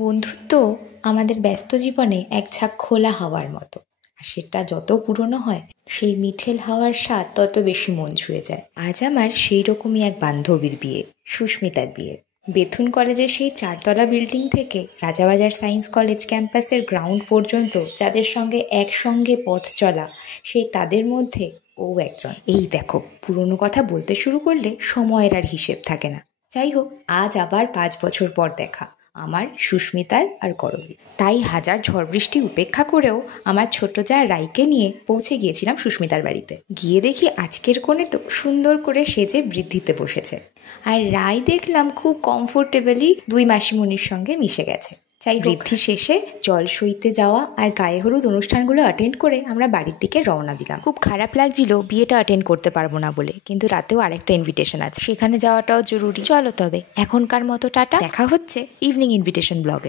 বন্ধুত্ব আমাদের ব্যস্ত জীবনে এক ঝাঁক খোলা হাওয়ার মতো, আর সেটা যত পুরনো হয় সেই মিঠেল হাওয়ার স্বাদ তত বেশি মন ছুঁয়ে যায়। আজ আমার সেই রকমই এক বান্ধবীর বিয়ে, সুস্মিতার বিয়ে। বেথুন কলেজের সেই 4তলা বিল্ডিং থেকে রাজাবাজার সায়েন্স কলেজ ক্যাম্পাসের গ্রাউন্ড পর্যন্ত যাদের সঙ্গে একসঙ্গে পথ চলা, সেই তাদের মধ্যে ও একজন। এই দেখো, পুরনো কথা বলতে শুরু করলে সময়ের আর হিসেব থাকে না। যাই হোক, আজ আবার 5 বছর পর দেখা আমার, সুস্মিতার আর করবী। তাই হাজার ঝড় বৃষ্টি উপেক্ষা করেও আমার ছোট যা রাইকে নিয়ে পৌঁছে গিয়েছিলাম সুস্মিতার বাড়িতে। গিয়ে দেখি আজকের কোণে তো সুন্দর করে সেজে বৃদ্ধিতে বসেছে, আর রাই দেখলাম খুব কমফোর্টেবলি 2 মাসিমণির সঙ্গে মিশে গেছে। চাই বৃদ্ধি শেষে জল সইতে যাওয়া আর গায়ে হলুদ অনুষ্ঠানগুলো অ্যাটেন্ড করে আমরা বাড়ির দিকে রওনা দিলাম। খুব খারাপ লাগছিল বিয়েটা অ্যাটেন্ড করতে পারবো না বলে, কিন্তু রাতেও আরেকটা ইনভিটেশন আছে, সেখানে যাওয়াটাও জরুরি। চলো তবে এখনকার মতো টাটা, দেখা হচ্ছে ইভিনিং ইনভিটেশন ব্লগে।